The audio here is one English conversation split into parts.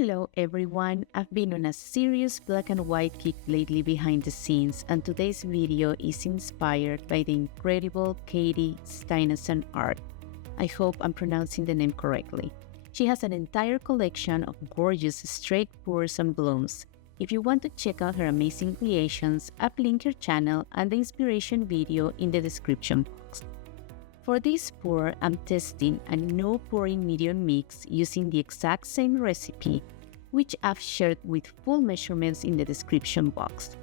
Hello everyone, I've been on a serious black and white kick lately behind the scenes, and today's video is inspired by the incredible Katie Steinesen art. I hope I'm pronouncing the name correctly. She has an entire collection of gorgeous straight pours and blooms. If you want to check out her amazing creations, I've linked her channel and the inspiration video in the description box. For this pour, I'm testing a no pouring medium mix using the exact same recipe, which I've shared with full measurements in the description box.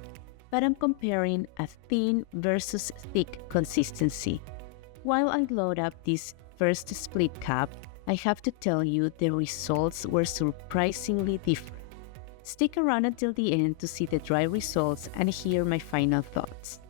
But I'm comparing a thin versus thick consistency. While I load up this first split cup, I have to tell you the results were surprisingly different. Stick around until the end to see the dry results and hear my final thoughts.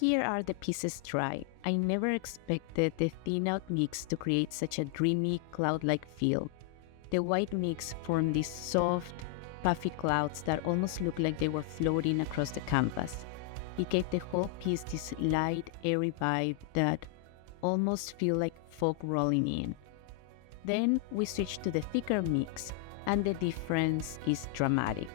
Here are the pieces dry. I never expected the thin out mix to create such a dreamy cloud-like feel. The white mix formed these soft, puffy clouds that almost looked like they were floating across the canvas. It gave the whole piece this light, airy vibe that almost feel like fog rolling in. Then we switched to the thicker mix, and the difference is dramatic.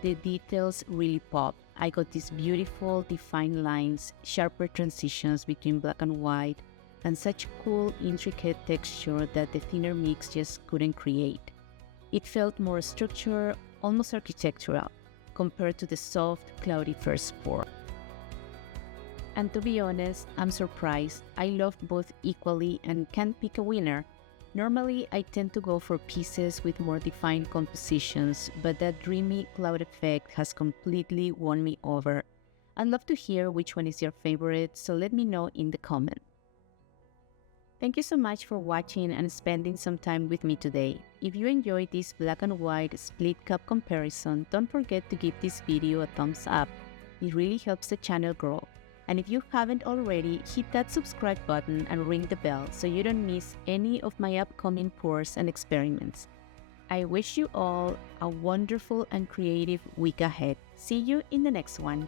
The details really pop. I got these beautiful, defined lines, sharper transitions between black and white, and such cool, intricate texture that the thinner mix just couldn't create. It felt more structured, almost architectural, compared to the soft, cloudy first pour. And to be honest, I'm surprised. I love both equally and can't pick a winner. Normally, I tend to go for pieces with more defined compositions, but that dreamy cloud effect has completely won me over. I'd love to hear which one is your favorite, so let me know in the comment. Thank you so much for watching and spending some time with me today. If you enjoyed this black and white split cup comparison, don't forget to give this video a thumbs up. It really helps the channel grow. And if you haven't already, hit that subscribe button and ring the bell so you don't miss any of my upcoming pours and experiments. I wish you all a wonderful and creative week ahead. See you in the next one.